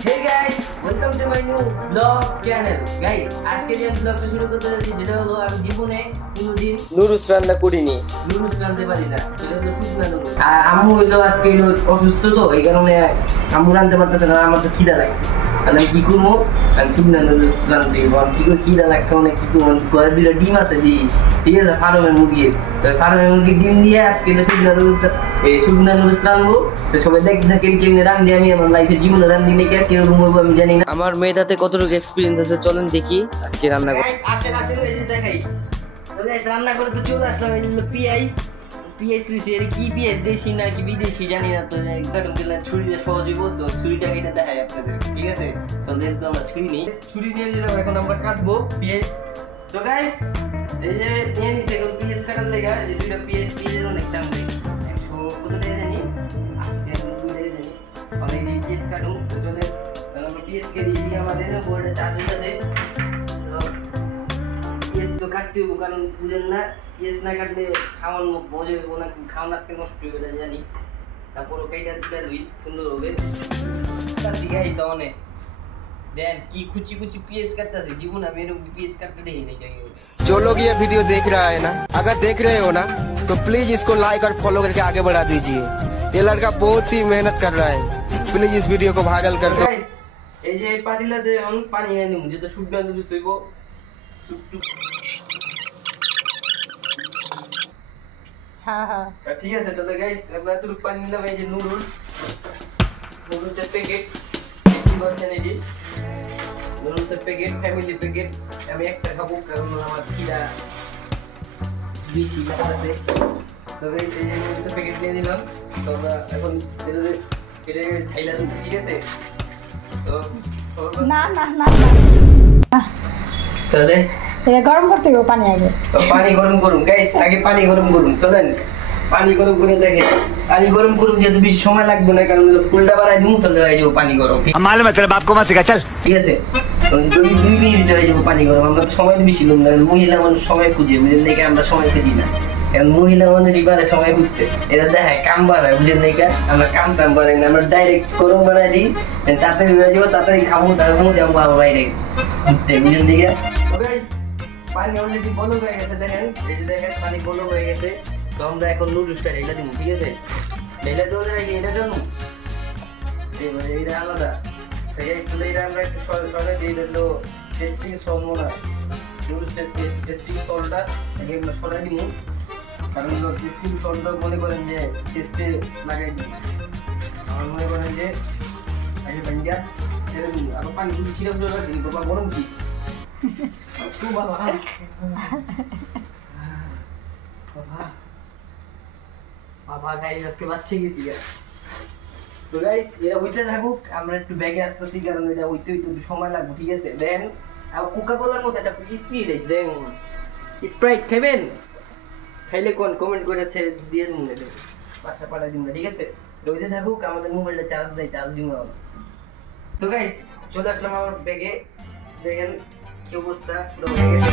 Hey guys, welcome to my new vlog channel. Guys, আজকে যে vlogটা শুরু করতে যাচ্ছি সেটা হলো আমি জীবনে কোনোদিন নুডলস রান্না করিনি। নুডলস রাঁধতে পারি না। সেটা হলো শুকনা নুডলস। আর আম্মু হইলো আজকে অসুস্থ তো এই কারণে আম্মু রাঁধতে পারতেছে না, আমার তো খিদা লাগছে। তাহলে আমি কি করবো? আমি শুকনা নুডলস রাঁধতে গেবো। আমি কি করে খিদা লাগছে অনেক কি করবো? ঘরে দুটো ডিম আছে দিই, ঠিক আছে, ফার্মের মুরগির। ফার্মের মুরগির ডিম দিয়ে আজকে শুকনা নুডলস রাঁধবো। তো সবাই দেখতে থাকেন কেমনে রাঁধি আমি আমার লাইফে জীবনে রাঁধি নাকি কিরকম হইব আমি জানি না। আমার মেয়েটাতে কতটুকু এক্সপিরিয়েন্স আছে চলেন দেখি আজকে রান্না করে। আসেন আসেন এই যে দেখাই। তো গাইস রান্না করে তো চলে আসলাম। এই যে পিএইচ লিখে এর কি পিএইচ দেশি না কি বিদেশি জানি না, তো একদম দিলে ছুরি দিয়ে সহজ হইব। সো ছুরিটা কেটে দেখাই আপনাদের, ঠিক আছে? সো লেটস গো, আমরা ছুরি নিই, ছুরি দিয়ে দিলাম, এখন আমরা কাটবো পিএইচ। তো গাইস এই যে নিয়ে নিছে এখন পিএইচ কাটার লাগা। এই যে দুইটা পিএইচের অনেক দাম দেই 100 কত টাকা জানি 80 টাকা দুইটা জানি অলরেডি পিএইচ কাটুন। তো চলে আমরা পিএইচ কেটে দিয়ে আমাদের বোর্ডে চার্জ হয়ে যায়। তো পিএইচ তো কাটতে হবে, কারণ বুঝেন না পিএইচ না কাটলে খাওয়ার মজা হবে না, খাওয়ার আজকে নষ্ট হবে না জানি। তারপরও কাইটা দিলে দুই সুন্দর হবে। কাছি গাইস অনেক देन की कुची कुची पीएस करता से जीवन में मेरे पीएस करते दे ही नहीं क्या। जो लोग ये वीडियो देख रहा है ना, अगर देख रहे हो ना तो प्लीज इसको लाइक और फॉलो करके आगे बढ़ा दीजिए। ये लड़का बहुत ही मेहनत कर रहा है, प्लीज इस वीडियो को वायरल कर दो। এই যে পাতিলাতে অন পানি এনে নিমু, যেটা শুকনা নুডলস হইব সুপটু। হ্যাঁ হ্যাঁ ঠিক আছে। তাহলে গাইস আমরা এত পানি নিলাম। এই যে নুডলসের প্যাকেট নুডলসের প্যাকেট ফ্যামিলি প্যাকেট আমি একটা খাবো কারণ আমার খিদা বেশি লাগছে। তো গাইস এই যে নুডলসের প্যাকেট নিয়ে নিলাম। তো আমরা এখন এটা ঢাইলা দিই, ঠিক আছে? তো না না না তাহলে এটা গরম করতে হবে পানি আগে। পানি গরম করুন গাইস, আগে পানি গরম করুন। চলেন পানি গরম করে দেখেন। পানি গরম করুন যেহেতু বেশি সময় লাগবে না, কারণ ফুলটা বাড়াই দিমু তাহলে হয়ে যাবো পানি গরম। मालूम है तेरे बाप को मत सिखा चल। ঠিক আছে, যদি 2 মিনিট হয়ে যাবো পানি গরম। আমরা তো সময় বেশি লুম না, মহিলা মানুষ সময় খুঁজে, বুঝেন নাকি? আমরা সময় খুঁজি না, কারণ মহিলা মানুষই পারে সময় খুঁজতে। এটা দেখায় কাম বাড়ায়, বুঝেন নাকি? আমরা কাম বাড়াই না, আমরা ডাইরেক্ট গরম বানাই দিই, তাড়াতাড়ি হয়ে যাবো, তাড়াতাড়ি খাবো, তারপর যাবো বাইরে ঘুরতে, বুঝেন নাকি? পানি অলরেডি বলক হয়ে গেছে, দেখেন এই যে দেখেন পানি বলক হয়ে গেছে। তো আমরা এখন নুডলসটা ঢেলে দিব, ঠিক আছে? ঢেলে দেওয়ার আগে এটা জন্য এইটা আলাদা এটা আমরা একটু সরে দিয়ে দিলো টেস্টিং সল মনে হয়। নুডলসের টেস্টিং সলটা আগে আমরা সরাই দিব, কারণ টেস্টিং সলটা মনে করেন যে টেস্টে লাগাই দিই। আমার মনে করেন যে আগে ভেঙ্গা ছেড়ে দিই, আরো পানি গুলি ছিঁড়ে ফুলে রাখি। বাবা গরম কি বাবা বাবা গাইস আজকে বাচ্চা গেছি। তো গাইস এরা হইতে থাকুক, আমরা একটু ব্যাগে আসতেছি, কারণ এটা হইতে হইতে একটু সময় লাগবে, ঠিক আছে? দেন আর কোকা কোলার মতো একটা স্পিড আছে, দেন স্প্রাইট খাবেন? খাইলে কোন কমেন্ট করে দিয়ে দিন, বাসা পাঠাই দিন, ঠিক আছে? হইতে থাকুক, আমাদের মোবাইলটা চার্জ দেয়, চার্জ দিব। তো গাইস চলে আসলাম আমার ব্যাগে, দেখেন কি অবস্থা পুরো হয়ে গেছে।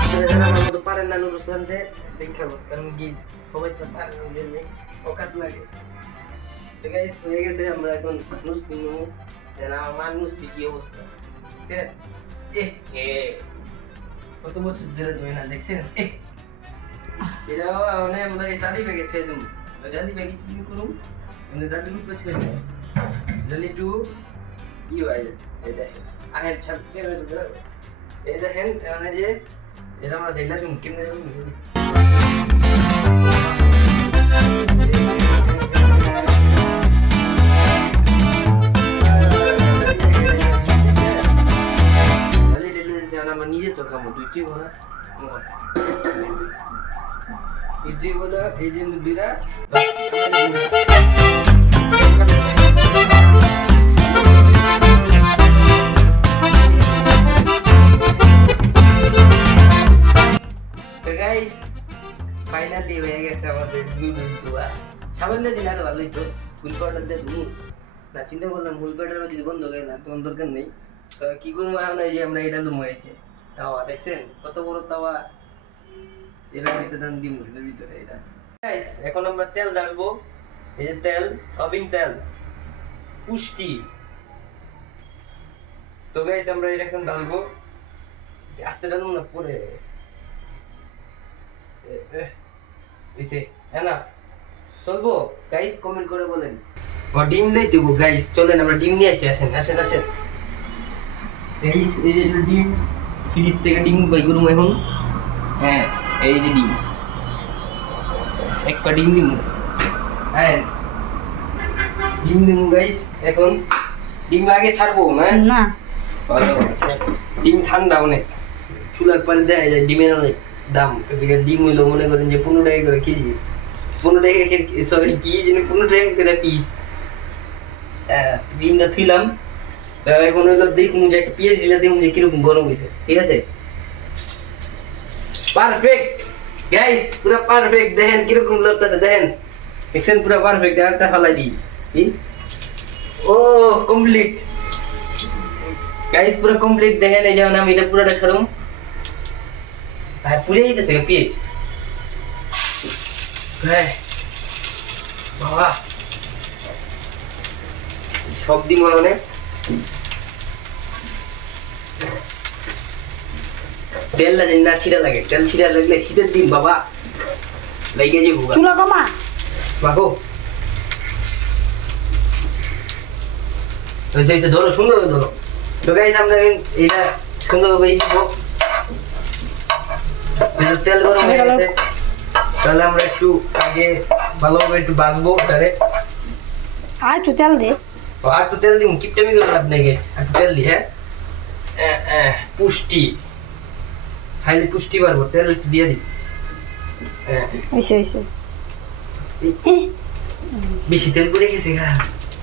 আপনারা যারা আমার মতো পারেন না নুডলস রাঁধতে দেখাবো, কারণ কি সবাই তো পারেন না, বুঝলেন? অকাত লাগে। তো গাইস হয়ে গেছে, আমরা এখন নুডলস নিবো। জানা আমার নুডলস কি অবস্থা দেখছেন? কত বছর ধরে ধরে না দেখছেন? এটা মানে আমরা এই জালি ব্যাগে ছেড়ে দেবো। জালি ব্যাগে কি করুন? জালি ব্যাগে ছেড়ে দেবো, জালি টু কি হয় এই দেখেন আহেন ছাপকে এই দেখেন মানে যে এটা আমরা ঢেলা দিই কেমনে যাবো। আমরা নিজে তো খাবো, দুইটি বলা এই যে দুইটা ফাইনালি হয়ে গেছে আমাদের নুডলস ধোয়া। সাবান দিয়ে দিলে আরো ভালোই তো, ফুল পাউডার দিয়ে ধুমু না, চিন্তা করলাম ফুল পাউডার যদি গন্ধ হয় না, তখন দরকার নেই। তো কি করবো এখন, এই যে আমরা এটা ধুমু হয়েছে তাওয়া, দেখছেন কত বড় তাওয়া? এটার ভিতরে দাম দিমু, এটার ভিতরে এটা। এখন আমরা তেল ঢালবো। এই যে তেল, সয়াবিন তেল, পুষ্টি তো গাইস আমরা এটা এখন ডালবো, আস্তে ডালবো না পরে এসে এনাফ চলবো। গাইস কমেন্ট করে বলেন। ও ডিম নেই দেবো গাইস, চলেন আমরা ডিম নিয়ে আসি। আসেন আসেন আসেন গাইস, এই যে ডিম ফ্রিজ থেকে ডিম বাই করুম এখন। হ্যাঁ এই যে ডিম, একটা ডিম দিমু। হ্যাঁ ডিম দিমু গাইস এখন। ডিম আগে ছাড়বো না? না আচ্ছা, ডিম ঠান্ডা অনেক, চুলার পারে দেয় যায় ডিমের অনেক দাম। ডিম হইলো মনে করেন যে 15 টাকা করে কেজি, 15 টাকা সরি কি যেন 15 টাকা করে পিস। ডিমটা থুইলাম, এখন হইলো দেখুন যে একটা পেঁয়াজ দিলে দেখুন যে কিরকম গরম হয়েছে। ঠিক আছে, পারফেক্ট গাইস, পুরো পারফেক্ট। দেখেন কিরকম লড়তেছে, দেখেন দেখছেন পুরো পারফেক্ট। আরেকটা ফালাই দিই। ও কমপ্লিট গাইস, পুরো কমপ্লিট। দেখেন এই যেমন আমি এটা পুরোটা ছাড়ুম, ভাই পুড়ে যেতেছে পেঁয়াজ। হ্যাঁ বাবা সব দিন অনেক তেল লাগে না, ছিঁড়া লাগে। তেল ছিঁড়া লাগলে শীতের দিন বাবা লেগে যাবো। চুলা কমা বাবু ধরো, সুন্দর ধরো। তো গাইস আমরা এটা সুন্দরভাবে দিব। তেল গরম হয়ে গেছে, তাহলে আমরা একটু আগে ভালোভাবে একটু বাঁধবো ওটারে। আর একটু তেল দে। আর একটু তেল দিই, কিপটামি করে লাভ নেই গাইস, একটু তেল দিই। হ্যাঁ পুষ্টি খাইলে পুষ্টি পারবো, তেল একটু দিয়ে দিই। হইছে হইছে। বেশি তেল পড়ে গেছে গা,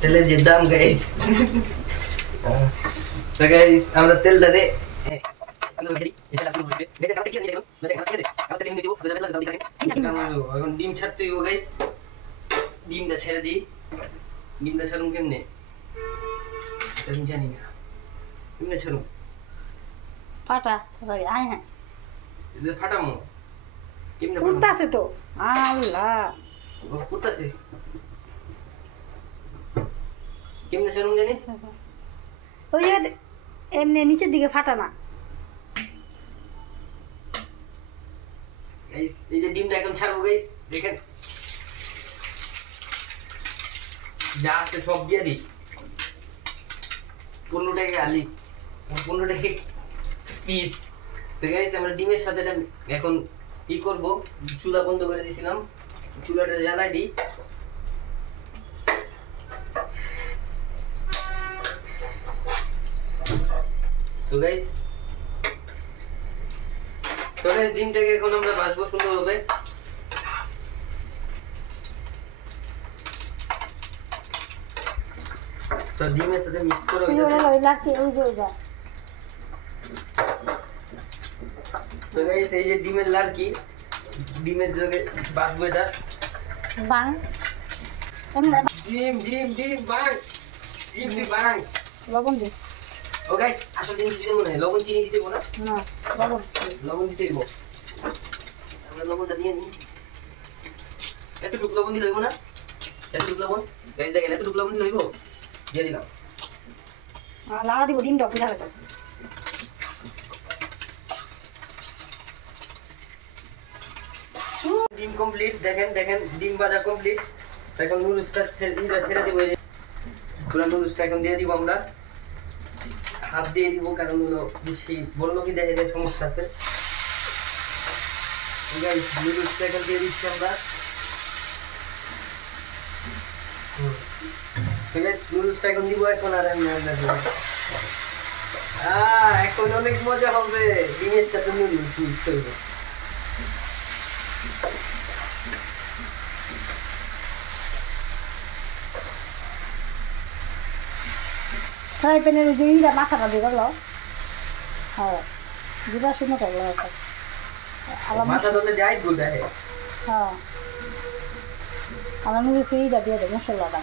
তেলের যে দাম গাইস। তো গাইস আমরা তেলটা দে এখন ডিম ছাড়তে হইব গাইস। ডিমটা ছেড়ে দিই। ডিমটা ছাড়ুন কেমনে আমি জানি না, কেমনে ছাড়ুন? ফাটা আয়। হ্যাঁ ফাটামো কেমনে? উঠতাছে তো। আল্লাহ উঠতাছে কেমনে ছাড়ুন জানি? ওই জায়গাতে এমনি নিচের দিকে ফাটা না। গাইস এই যে ডিমটা এখন ছাড়বো গাইস, দেখেন যা আছে সব দিয়ে দিই। 15 টাকা আলি, 15 টাকা পিস। তো গাইস আমরা ডিমের সাথে এখন কি করব, চুলা বন্ধ করে দিয়েছিলাম, চুলাটা জ্বালাই দিই। তো গাইস ডিমটাকে এখন আমরা ভাজবো সুন্দরভাবে। তো ডিমের সাথে মিক্স করে তো গাইস এই যে ডিমের লাড়কি, ডিমের জগে ভাজবো এটা। বাং ডিম ডিম ডিম বাং, ডিম ডিম বাং। লবণ দে। ও গাইস আসল জিনিস দিতে মনে হয় লবণ চিনি দিতে না, না লবণ লবণ দিতে হইব। আমরা লবণটা নিয়ে নিই। এতটুকু লবণ দিলে হইব না? এতটুকু লবণ গাইস দেখেন, এতটুকু লবণ দিলে হইব। দিয়ে দিলাম। লাগা দিব ডিমটা বুঝা গেছে। ডিম কমপ্লিট, দেখেন দেখেন ডিম ভাজা কমপ্লিট। এখন নুডলসটা ছেড়ে দিব। পুরো নুডলসটা এখন দিয়ে দিব আমরা, হাত দিয়ে দিব, কারণ হলো বেশি বললো কি দেখে যায় সমস্যা আছে। নুডলসটা এখন দিয়ে দিচ্ছি আমরা। নুডলসটা এখন দিব এখন। আর এখন অনেক মজা হবে, ডিমের সাথে নুডলস মিক্স করবো। ফ্রাই প্যানের ওই যে ইরা মাথাটা দিয়ে গেল। হ্যাঁ দুটা শুনে থাকলো মাথা ধরলে যাই গুল দেখে। হ্যাঁ আমার মনে হচ্ছে ইরা দিয়ে দেয় মশলাটা।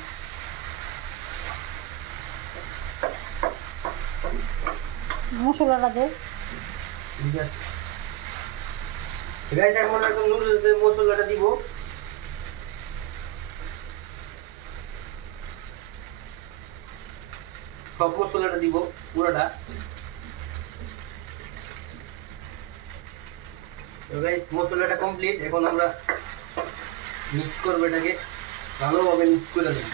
মশলাটা দে। ঠিক আছে গাইস, এখন একদম নুডলসের মশলাটা দিব। সব মশলাটা দিব পুরোটা। তো গাইস মশলাটা কমপ্লিট, এখন আমরা মিক্স করবো, এটাকে ভালোভাবে মিক্স করে দেব।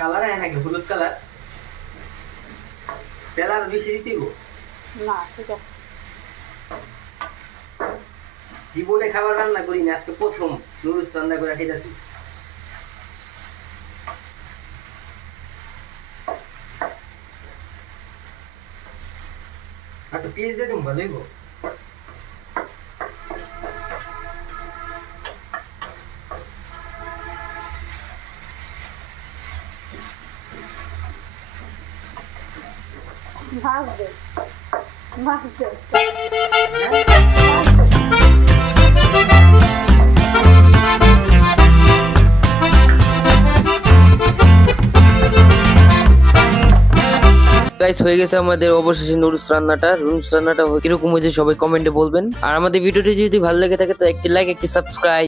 কালার হয় নাকি হলুদ কালার, তেল আর বেশি দিতে গো না ঠিক আছে। জীবনে খাবার রান্না করি না, আজকে প্রথম নুডলস রান্না করে খেয়েছি। একটা পেঁয়াজ দিয়ে দিন ভালোই গো। মাছ দে, মাছ দে। গাইস হয়ে গেছে আমাদের অবশেষে নুডলস রান্নাটা। কিরকম হয়েছে সবাই কমেন্টে বলবেন। আর আমাদের ভিডিওটি যদি ভালো লেগে থাকে তো একটি লাইক, একটি সাবস্ক্রাইব।